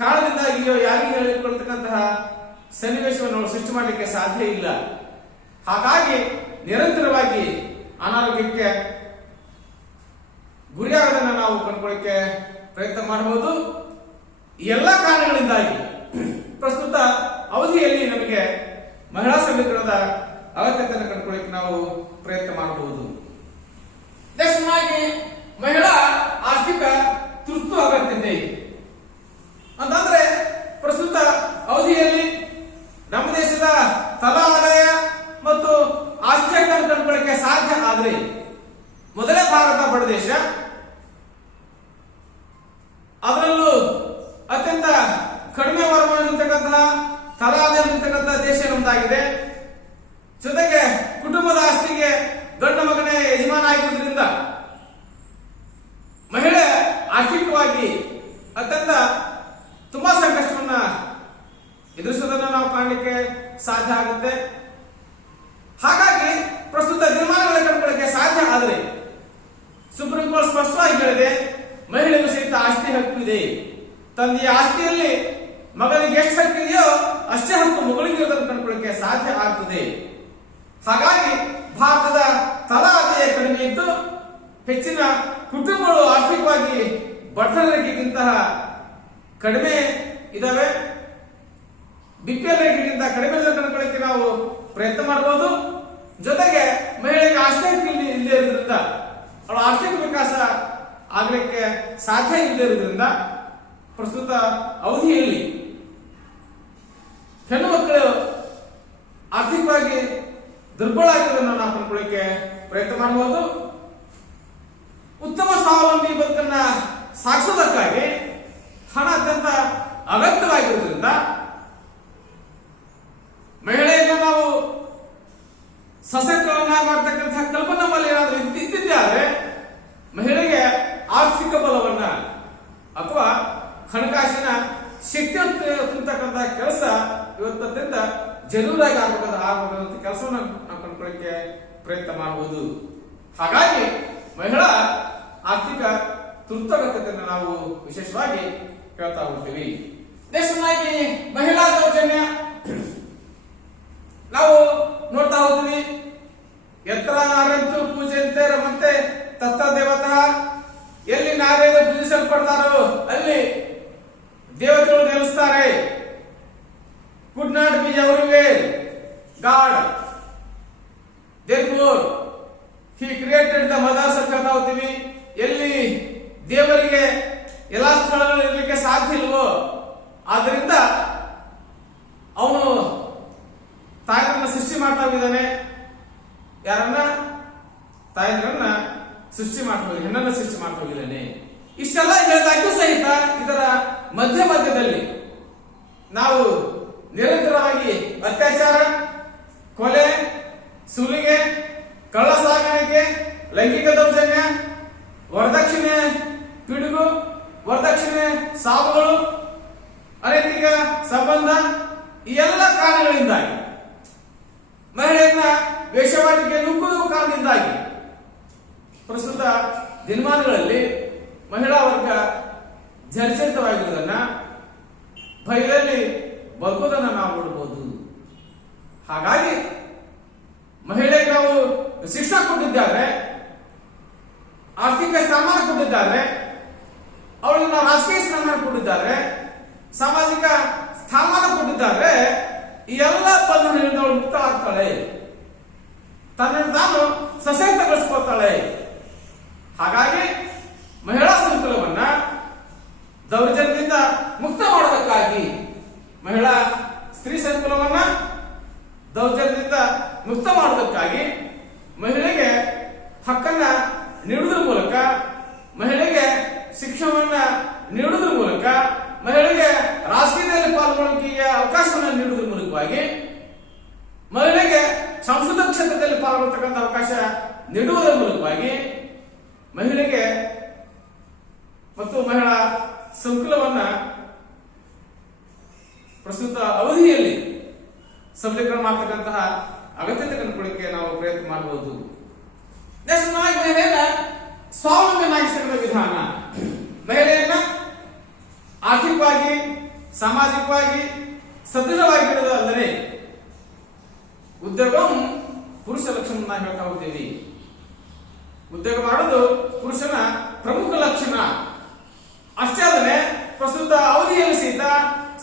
ಕಾರಣದಿಂದಾಗಿಯೋ ಯಾರಿಗೆ ಹೇಳಿಕೊಳ್ತಕ್ಕಂತಹ ಸನ್ನಿವೇಶವನ್ನು ಸೃಷ್ಟಿ ಮಾಡಲಿಕ್ಕೆ ಸಾಧ್ಯ ಇಲ್ಲ. ಹಾಗಾಗಿ ನಿರಂತರವಾಗಿ ಅನಾರೋಗ್ಯಕ್ಕೆ ಗುರಿಯಾಗೋದನ್ನು ನಾವು ಕಂಡುಕೊಳ್ಳಿಕ್ಕೆ ಪ್ರಯತ್ನ ಮಾಡಬಹುದು. ಈ ಎಲ್ಲ ಕಾರಣಗಳಿಂದಾಗಿ ಪ್ರಸ್ತುತ ಅವಧಿಯಲ್ಲಿ ನಮಗೆ ಮಹಿಳಾ ಸಬಲೀಕರಣದ ಅಗತ್ಯತೆಯನ್ನು ಕಂಡುಕೊಳ್ಳಿಕ್ಕೆ ನಾವು ಪ್ರಯತ್ನ ಮಾಡಬಹುದು. ಮಹಿಳಾ ಆರ್ಥಿಕ ತುರ್ತು ಅಗತ್ಯತೆ ಅಂತಂದ್ರೆ ಪ್ರಸ್ತುತ ಅವಧಿಯಲ್ಲಿ ನಮ್ಮ ದೇಶದ ತಲಾ ಆದಾಯ ಮತ್ತು ಆಸ್ತಿಯನ್ನು ಕಂಡುಕೊಳ್ಳಿಕ್ಕೆ ಸಾಧ್ಯ ಆದರೆ ಮೊದಲೇ ಭಾರತ ಬಡ ದೇಶ, ಅದರಲ್ಲೂ ಅತ್ಯಂತ ಕಡಿಮೆ ವರಮಾನ ಇರತಕ್ಕಂತಹ ತಲಾ ಆದಾಯ ಇರತಕ್ಕಂತಹ ದೇಶ ನಮ್ದಾಗಿದೆ. ಜೊತೆಗೆ ಕುಟುಂಬದ ಆಸ್ತಿಗೆ ಗಂಡ ಮಗನೇ ಯಜಮಾನ ಆಗಿರುವುದರಿಂದ ಮಹಿಳೆ ಆರ್ಥಿಕವಾಗಿ ಅತ್ಯಂತ ತುಂಬಾ ಸಂಕಷ್ಟವನ್ನ ಎದುರಿಸುವುದನ್ನು ನಾವು ಕಾಣಲಿಕ್ಕೆ ಸಾಧ್ಯ ಆಗುತ್ತೆ. ಹಾಗಾಗಿ ಪ್ರಸ್ತುತ ತೀರ್ಮಾನಗಳ ಕಂಡುಕೊಳ್ಳಕ್ಕೆ ಸಾಧ್ಯ ಆದರೆ ಸುಪ್ರೀಂ ಕೋರ್ಟ್ ಸ್ಪಷ್ಟವಾಗಿ ಹೇಳಿದೆ, ಮಹಿಳೆಗೂ ಸಹಿತ ಆಸ್ತಿ ಹಕ್ಕು ಇದೆ. ತಂದೆಯ ಆಸ್ತಿಯಲ್ಲಿ ಮಗನಿಗೆ ಎಷ್ಟು ಹಕ್ಕಿದೆಯೋ ಅಷ್ಟೇ ಹಕ್ಕು ಮಗಳಿಗೆ ಇರೋದನ್ನು ಕಂಡುಕೊಳ್ಳಕ್ಕೆ ಸಾಧ್ಯ ಆಗ್ತದೆ. ಹಾಗಾಗಿ ಭಾರತದ ತಲಾ ಆದಾಯ ಕಡಿಮೆ ಇದ್ದು ಹೆಚ್ಚಿನ ಕುಟುಂಬಗಳು ಆರ್ಥಿಕವಾಗಿ ಬಡತನ ರೇಖೆಗಿಂತ ಕಡಿಮೆ ಇದಾವೆ. ಬಿಪಿಎಲ್ ರೇಖೆಗಿಂತ ಕಡಿಮೆ ಕಂಡುಕೊಳ್ಳಕ್ಕೆ ನಾವು ಪ್ರಯತ್ನ ಮಾಡಬಹುದು. ಜೊತೆಗೆ ಮಹಿಳೆಗೆ ಆಸ್ತಿ ಇಲ್ಲದೆ ಇರೋದ್ರಿಂದ ಅವಳ ಆರ್ಥಿಕ ವಿಕಾಸ ಆಗಲಿಕ್ಕೆ ಸಾಧ್ಯ ಇಲ್ಲದೆ ಇರೋದ್ರಿಂದ ಪ್ರಸ್ತುತ ಅವಧಿಯಲ್ಲಿ ಹೆಣ್ಣು ಮಕ್ಕಳು ಆರ್ಥಿಕವಾಗಿ ದುರ್ಬಲ ಆಗಿರೋದನ್ನು ನಾವು ಕಂಡುಕೊಳ್ಳಕ್ಕೆ ಪ್ರಯತ್ನ ಮಾಡಬಹುದು. ಉತ್ತಮ ಸ್ವಾವಲಂಬಿ ಬದುಕನ್ನ ಸಾಗಿಸೋದಕ್ಕಾಗಿ ಹಣ ಅತ್ಯಂತ ಅಗತ್ಯವಾಗಿರುವುದರಿಂದ ಮಹಿಳೆಯನ್ನು ನಾವು ಸಶಕ್ತವನ್ನ ಮಾಡತಕ್ಕಂತಹ ಕಲ್ಪನಾ ನಮ್ಮಲ್ಲಿ ಏನಾದರೂ ಇದ್ದಿದ್ದೇ ಆದ್ರೆ ಮಹಿಳೆಗೆ ಆರ್ಥಿಕ ಬಲವನ್ನ ಅಥವಾ ಹಣಕಾಸಿನ ಶಕ್ತಿ ತುಂಬತಕ್ಕಂತಹ ಕೆಲಸ ಇವತ್ತಿಂದ ಜರೂರಾಗಿ ಆಗಬೇಕಾದಂತ ಕೆಲಸವನ್ನು ನಾವು ಕಂಡುಕೊಳ್ಳಕ್ಕೆ ಪ್ರಯತ್ನ ಮಾಡಬಹುದು. ಹಾಗಾಗಿ ಮಹಿಳಾ ಆರ್ಥಿಕ ತುರ್ತಗತ್ಯತೆಯನ್ನು ನಾವು ವಿಶೇಷವಾಗಿ ಹೇಳ್ತಾ ಹೋಗ್ತೀವಿ. ದೇಶವಾಗಿ ಮಹಿಳಾ ದೌರ್ಜನ್ಯ ನಾವು ನೋಡ್ತಾ ಹೋಗ್ತೀವಿ. ಎತ್ತರ ನಾರಂತೂ ಪೂಜೆಂತೆ ರಮಂತೆ ತತ್ತ ದೇವತಾ, ಎಲ್ಲಿ ನಾರಿಯರು ಪೂಜಿಸಲ್ಪಡ್ತಾರೋ ಅಲ್ಲಿ ದೇವತೆಗಳು ನೆಲೆಸ್ತಾರೆ. Could not be everywhere God, therefore he created the mothers ಅಂತ ಹೇಳ್ತಾ ಹೋಗ್ತೀವಿ. ಎಲ್ಲಿ ದೇವರಿಗೆ ಎಲ್ಲಾ ಸ್ಥಳಗಳು ಇರಲಿಕ್ಕೆ ಸಾಧ್ಯ ಇಲ್ವೋ ಆದ್ರಿಂದ ಅವನು ತಾಯಿಯನ್ನ ಸೃಷ್ಟಿ ಮಾಡ್ತಾ ಹೋಗಿದ್ದಾನೆ. ಯಾರನ್ನ? ತಾಯಿಯನ್ನ ಸೃಷ್ಟಿ ಮಾಡ್ತಾ ಹೋಗಿ, ಹೆಣ್ಣನ್ನ ಸೃಷ್ಟಿ ಮಾಡ್ತಾ ಹೋಗಿದ್ದಾನೆ. ಇಷ್ಟೆಲ್ಲ ಹೇಳಿದಾಗ್ಯೂ ಸಹಿತ ಇದರ ಮಧ್ಯದಲ್ಲಿ ನಾವು ನಿರಂತರವಾಗಿ ಅತ್ಯಾಚಾರ, ಕೊಲೆ, ಸುಲಿಗೆ, ಕಳ್ಳ ಸಾಗಾಣಿಕೆ, ಲೈಂಗಿಕ ದೌರ್ಜನ್ಯ, ವರದಕ್ಷಿಣೆ ಪಿಡುಗು, ವರದಕ್ಷಿಣೆ ಸಾವುಗಳು, ಅನೈತಿಕ ಸಂಬಂಧ, ಈ ಎಲ್ಲ ಕಾರಣಗಳಿಂದಾಗಿ ಮಹಿಳೆಯನ್ನ ವೇಷವಾಟಿಕೆ ನುಗ್ಗುವ ಕಾರಣದಿಂದಾಗಿ ಪ್ರಸ್ತುತ ದಿನಮಾನಗಳಲ್ಲಿ ಮಹಿಳಾ ವರ್ಗ ಜರ್ಜರಿತವಾಗಿರುವುದನ್ನ, ಭಯದಲ್ಲಿ ಬದುಕೋದನ್ನ ನಾವು ನೋಡಬಹುದು. ಹಾಗಾಗಿ ಮಹಿಳೆಗೆ ನಾವು ಶಿಕ್ಷಣ ಕೊಟ್ಟಿದ್ದಾರೆ, ಆರ್ಥಿಕ ಸ್ಥಾನಮಾನ ಕೊಟ್ಟಿದ್ದಾರೆ, ಅವಳಿಗೆ ನಾವು ರಾಜಕೀಯ ಸ್ಥಾನಮಾನ ಕೊಟ್ಟಿದ್ದಾರೆ, ಸಾಮಾಜಿಕ ಸ್ಥಾನಮಾನ ಕೊಟ್ಟಿದ್ದಾರೆ. ಈ ಎಲ್ಲ ಬಂಧನಗಳಿಂದ ಅವಳು ಮುಕ್ತ ಆಗ್ತಾಳೆ, ತನ್ನನ್ನು ತಾನು ಸಶಕ್ತಗೊಳಿಸ್ಕೊಳ್ತಾಳೆ. ಹಾಗಾಗಿ ಮಹಿಳಾ ಸಂಕುಲವನ್ನ ದೌರ್ಜನ್ಯದಿಂದ ಮುಕ್ತ ಮಾಡೋದಕ್ಕಾಗಿ, ಮಹಿಳಾ ಸ್ತ್ರೀ ಸಂಕುಲವನ್ನ ದೌರ್ಜನ್ಯದಿಂದ ಮುಕ್ತ ಮಾಡೋದಕ್ಕಾಗಿ ಮಹಿಳೆಗೆ ಹಕ್ಕನ್ನ ನೀಡುವುದರ ಮೂಲಕ, ಮಹಿಳೆಗೆ ಶಿಕ್ಷಣವನ್ನ ನೀಡುವುದರ ಮೂಲಕ, ಮಹಿಳೆಗೆ ರಾಜಕೀಯದಲ್ಲಿ ಪಾಲ್ಗೊಳ್ಳುವಿಕೆಯ ಅವಕಾಶವನ್ನು ನೀಡುವುದರ ಮೂಲಕವಾಗಿ, ಮಹಿಳೆಗೆ ಸಾಂಸ್ಕೃತಿಕ ಕ್ಷೇತ್ರದಲ್ಲಿ ಪಾಲ್ಗೊಳ್ಳತಕ್ಕಂಥ ಅವಕಾಶ ನೀಡುವುದರ ಮೂಲಕವಾಗಿ ಮಹಿಳೆಗೆ ಮತ್ತು ಮಹಿಳಾ ಸಂಕುಲವನ್ನ ಪ್ರಸ್ತುತ ಅವಧಿಯಲ್ಲಿ ಸಬಲೀಕರಣ ಸ್ವಾವಲಂಬಿಯನ್ನಾಗಿಸಿದ ವಿಧಾನ, ಮಹಿಳೆಯನ್ನ ಆರ್ಥಿಕವಾಗಿ ಸಾಮಾಜಿಕವಾಗಿ ಸದೃಢವಾಗಿರುವುದಲ್ಲದೆ ಉದ್ಯೋಗ ಪುರುಷ ಲಕ್ಷಣ ಹೇಳ್ತಾ ಹೋಗ್ತೀವಿ. ಉದ್ಯೋಗ ಮಾಡೋದು ಪುರುಷನ ಪ್ರಮುಖ ಲಕ್ಷಣ. ಅಷ್ಟೇ ಅಲ್ಲದೆ ಪ್ರಸ್ತುತ ಅವಧಿಯಲ್ಲಿ ಸಹಿತ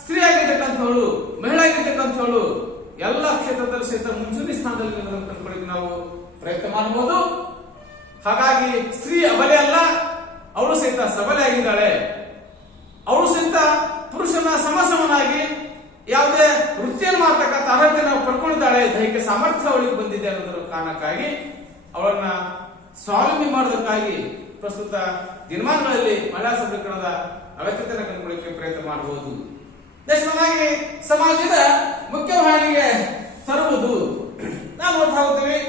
ಸ್ತ್ರೀ ಆಗಿರ್ತಕ್ಕಂಥವಳು, ಮಹಿಳೆ ಆಗಿರ್ತಕ್ಕಂಥವಳು ಎಲ್ಲ ಕ್ಷೇತ್ರದಲ್ಲಿ ಸಹಿತ ಮುಂಚೂಣಿ ಸ್ಥಾನದಲ್ಲಿ ಕಂಡುಕೊಳ್ಳಿ ನಾವು ಪ್ರಯತ್ನ ಮಾಡಬಹುದು. ಹಾಗಾಗಿ ಸ್ತ್ರೀ ಅಬಲೆ ಅಲ್ಲ, ಅವಳು ಸಹಿತ ಸಬಲೆ ಆಗಿದ್ದಾಳೆ. ಅವಳು ಸಹಿತ ಪುರುಷನ ಸಮಸಮನಾಗಿ ಯಾವುದೇ ವೃತ್ತಿಯನ್ನು ಮಾಡತಕ್ಕಂಥ ಅರ್ಹತೆಯನ್ನು ಪಡ್ಕೊಂಡಿದ್ದಾಳೆ. ದೈಹಿಕ ಸಾಮರ್ಥ್ಯ ಅವಳಿಗೆ ಬಂದಿದೆ ಅನ್ನೋದರ ಕಾರಣಕ್ಕಾಗಿ ಅವಳನ್ನ ಸ್ವಾವಲಂಬಿ ಮಾಡೋದಕ್ಕಾಗಿ ಪ್ರಸ್ತುತ ದಿನಮಾನಗಳಲ್ಲಿ ಮಹಿಳಾ ಸಬಲೀಕರಣದ ಅಗತ್ಯತೆಯನ್ನು ಕಂಡುಕೊಳ್ಳಕ್ಕೆ ಪ್ರಯತ್ನ ಮಾಡಬಹುದು. ದೇಶವಾಗಿ ಸಮಾಜದ ಮುಖ್ಯವಾಹಿನಿಗೆ ತರುವುದು ನಾವು ನೋಡ್ತಾ ಹೋಗ್ತೀವಿ.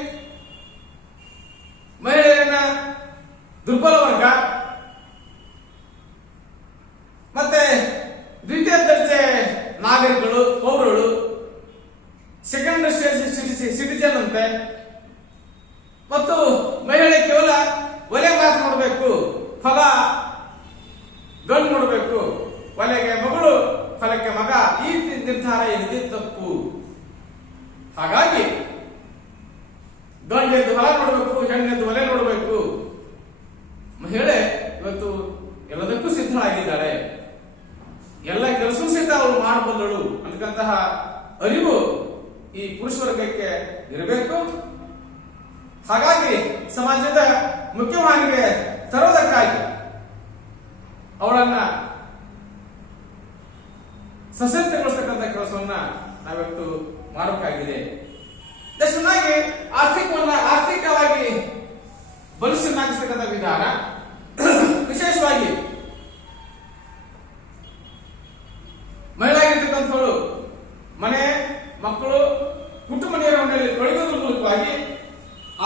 ಮಹಿಳೆಯರನ್ನ ದುರ್ಬಲ ವರ್ಗ ಮತ್ತೆ ದ್ವಿತೀಯ ದರ್ಜೆ ನಾಗರಿಕಗಳು, ಪೌರಗಳು, ಸೆಕೆಂಡ್ ಸಿಟಿಜನ್ ಅಂತೆ, ಮತ್ತು ಮಹಿಳೆ ಕೇವಲ ಒಲೆ ಮಾತು ನೋಡಬೇಕು, ಫಲ ಗಂಡು ನೋಡಬೇಕು, ಒಲೆಗೆ ಮಗಳು ಫಲಕ್ಕೆ ಮಗ, ಈ ನಿರ್ಧಾರ ಏನಿದೆ ತಪ್ಪು. ಹಾಗಾಗಿ ಗಂಡೆದ್ದು ಫಲ ನೋಡಬೇಕು, ಹೆಣ್ಣೆದ್ದು ಒಲೆ ನೋಡಬೇಕು. ಮಹಿಳೆ ಇವತ್ತು ಎಲ್ಲದಕ್ಕೂ ಸಿದ್ಧಳಾಗಿದ್ದಾಳೆ, ಎಲ್ಲ ಕೆಲಸವೂ ಸಹಿತ ಅವಳು ಮಾಡಬಲ್ಲಳು ಅಂತಕ್ಕಂತಹ ಅರಿವು ಈ ಪುರುಷ ವರ್ಗಕ್ಕೆ ಇರಬೇಕು. ಹಾಗಾಗಿ ಸಮಾಜದ ಮುಖ್ಯವಾಹಿನಿಗೆ ತರೋದಕ್ಕಾಗಿ ಅವಳನ್ನ ಸಶಕ್ತಗೊಳಿಸತಕ್ಕಂಥ ಕೆಲಸವನ್ನ ನಾವಿವತ್ತು ಮಾಡಬೇಕಾಗಿದೆ. ದೇಶವಾಗಿ ಆರ್ಥಿಕವಾಗಿ ಬಲಿಷ್ಠನಾಗಿಸ್ತಕ್ಕಂಥ ವಿಧಾನ, ವಿಶೇಷವಾಗಿ ಮಹಿಳೆ ಆಗಿರ್ತಕ್ಕಂಥವಳು ಮನೆ, ಮಕ್ಕಳು, ಕುಟುಂಬ ನಿರ್ವಹಣೆಯಲ್ಲಿ ತೊಡಗೋದ್ರ ಮೂಲಕವಾಗಿ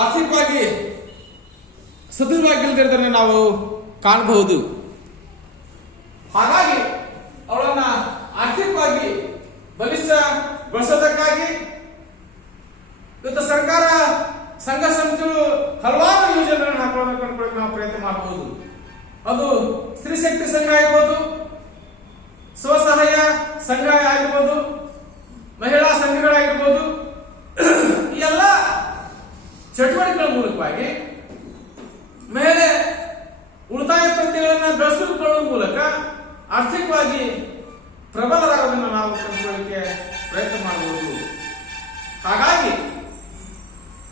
ಆರ್ಥಿಕವಾಗಿ ಸದೃಢವಾಗಿಲ್ಲದಿರೋದನ್ನು ನಾವು ಕಾಣಬಹುದು. ಹಾಗಾಗಿ ಅವಳನ್ನ ಆರ್ಥಿಕವಾಗಿ ಬಲಿಷ್ಠಗೊಳಿಸೋದಕ್ಕಾಗಿ ಇವತ್ತು ಸರ್ಕಾರ, ಸಂಘ ಸಂಸ್ಥೆಗಳು ಹಲವಾರು ಯೋಜನೆಗಳನ್ನು ಹಾಕೊಳ್ಳೋದಕ್ಕೆ ನಾವು ಪ್ರಯತ್ನ ಮಾಡಬಹುದು. ಅದು ಸ್ತ್ರೀ ಶಕ್ತಿ ಸಂಘ ಆಗಿರ್ಬೋದು, ಸ್ವಸಹಾಯ ಸಂಘ ಆಗಿರ್ಬೋದು, ಮಹಿಳಾ ಸಂಘಗಳಾಗಿರ್ಬೋದು. ಈ ಎಲ್ಲ ಚಟುವಟಿಕೆಗಳ ಮೂಲಕವಾಗಿ ಮಹಿಳೆ ಉಳಿತಾಯ ಪದ್ಧತಿಗಳನ್ನು ಬೆಳೆಸಿಕೊಳ್ಳುವ ಮೂಲಕ ಆರ್ಥಿಕವಾಗಿ ಪ್ರಬಲರಾಗೋದನ್ನು ನಾವು ಕಂಡುಕೊಳ್ಳಲಿಕ್ಕೆ ಪ್ರಯತ್ನ ಮಾಡಬಹುದು. ಹಾಗಾಗಿ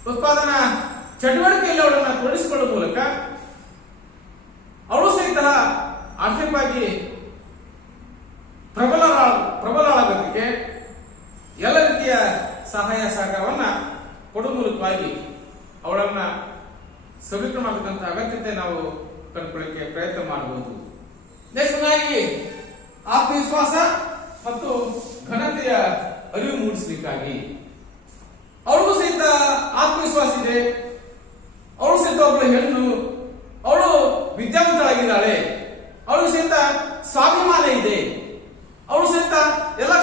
ಉತ್ಪಾದನಾ ಚಟುವಟಿಕೆಯಲ್ಲಿ ಅವಳನ್ನು ತೊಡಗಿಸಿಕೊಳ್ಳುವ ಮೂಲಕ ಅವಳು ಸಹಿತ ಆರ್ಥಿಕವಾಗಿ ಪ್ರಬಲರಾಗೋದಕ್ಕೆ ಎಲ್ಲ ರೀತಿಯ ಸಹಾಯ ಸಹಕಾರವನ್ನ ಕೊಡುವ ಮೂಲಕವಾಗಿ ಅವಳನ್ನ ಸಬಲೀಕರಣ ಮಾಡತಕ್ಕಂಥ ಅಗತ್ಯತೆ ನಾವು ಕಂಡುಕೊಳ್ಳಕ್ಕೆ ಪ್ರಯತ್ನ ಮಾಡಬಹುದು. ದೇಶವಾಗಿ ಆತ್ಮವಿಶ್ವಾಸ ಮತ್ತು ಘನತೆಯ ಅರಿವು ಮೂಡಿಸಲಿಕ್ಕಾಗಿ ಅವಳಿಗೂ ಸಹಿತ ಆತ್ಮವಿಶ್ವಾಸ ಇದೆ, ಅವಳು ಸಹಿತ ಒಬ್ಬಳು ಹೆಣ್ಣು, ಅವಳು ವಿದ್ಯಾವಂತಳಾಗಿದ್ದಾಳೆ, ಅವಳು ಸಹಿತ ಸ್ವಾಭಿಮಾನ ಇದೆ, ಅವಳು ಸಹಿತ ಎಲ್ಲ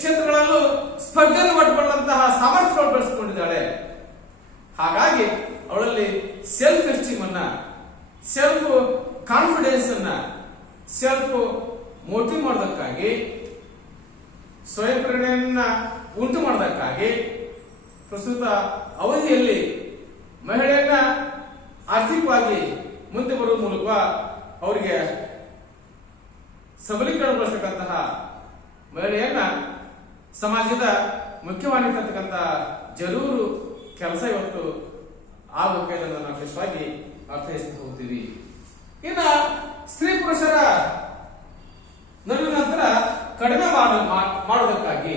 ಕ್ಷೇತ್ರಗಳಲ್ಲೂ ಸ್ಪರ್ಧೆಯನ್ನು ಮಾಡಿಕೊಳ್ಳುವಂತಹ ಸಾಮರ್ಥ್ಯಗಳು ಬೆಳೆಸಿಕೊಂಡಿದ್ದಾಳೆ. ಹಾಗಾಗಿ ಅವಳಲ್ಲಿ ಸೆಲ್ಫ್ ಎಸ್ಟೀಮ್ ಅನ್ನ, ಸೆಲ್ಫ್ ಕಾನ್ಫಿಡೆನ್ಸ್ ಅನ್ನ, ಸೆಲ್ಫ್ ಮೋಟಿವ್ ಮಾಡೋದಕ್ಕಾಗಿ, ಸ್ವಯಂ ಪ್ರೇರಣೆಯನ್ನ ಉಂಟು ಮಾಡೋದಕ್ಕಾಗಿ ಪ್ರಸ್ತುತ ಅವಧಿಯಲ್ಲಿ ಮಹಿಳೆಯನ್ನ ಆರ್ಥಿಕವಾಗಿ ಮುಂದೆ ಬರುವ ಮೂಲಕ ಅವರಿಗೆ ಸಬಲೀಕರಣಗೊಳಿಸತಕ್ಕಂತಹ ಮಹಿಳೆಯನ್ನ ಸಮಾಜದ ಮುಖ್ಯವಾಹಿನಿಗೆ ತರ್ತಕ್ಕಂಥ ಜರೂರು ಕೆಲಸ ಇವತ್ತು ಆಗಬೇಕು ಅನ್ನೋದನ್ನು ನಾವು ವಿಶೇಷವಾಗಿ ಅರ್ಥೈಸ್ತಾ ಹೋಗ್ತೀವಿ. ಇನ್ನು ಸ್ತ್ರೀ ಪುರುಷರ ನಡುವಿನ ಅಂತರ ಕಡಿಮೆ ಮಾಡೋದಕ್ಕಾಗಿ